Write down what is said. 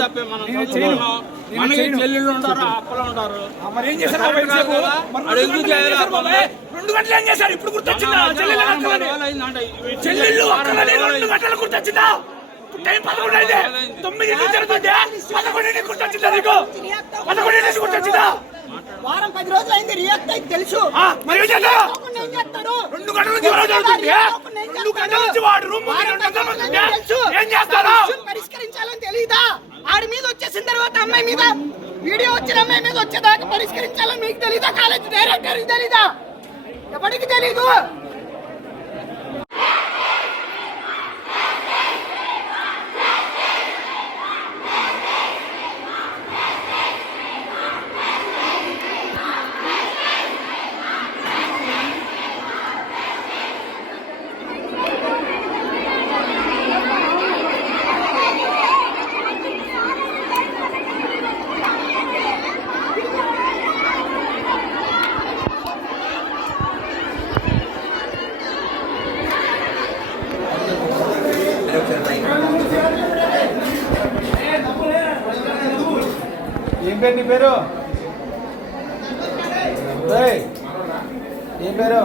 తప్పే మనం మనకి చెల్లెళ్ళు ఉంటారు, అప్పలు ఉంటారు. మరి ఏం చేశారు? 2 గంటలు ఏం చేశారు? ఇప్పుడు గుర్తొచ్చిందా? చెల్లెళ్ళు అక్కలని 2 గంటలు గుర్తొచ్చిందా? టైం 11 అయితే 9 జరుగుతుంది. 11 గుర్తొచ్చిందా నీకు? 11 గుర్తొచ్చిందా? వారం 10 రోజులు అయింది. రియాక్ట్ అయితే తెలుసు. మరి ఏం చేస్తారు? 2 గంటల నుంచి వాడు రూమ్ ఏం చేస్తారు? పరిష్కరించాలని తెలీదా? ఆడి మీద వచ్చేసిన తర్వాత అమ్మాయి మీద వీడియో వచ్చిన అమ్మాయి మీద వచ్చేదాకా పరిష్కరించాలని మీకు తెలీదా? కాలేజ్ డైరెక్టర్ తెలీదా? ఎవరికి తెలీదు? ఏం పేరు నీ పేరు? ఏం పేరు?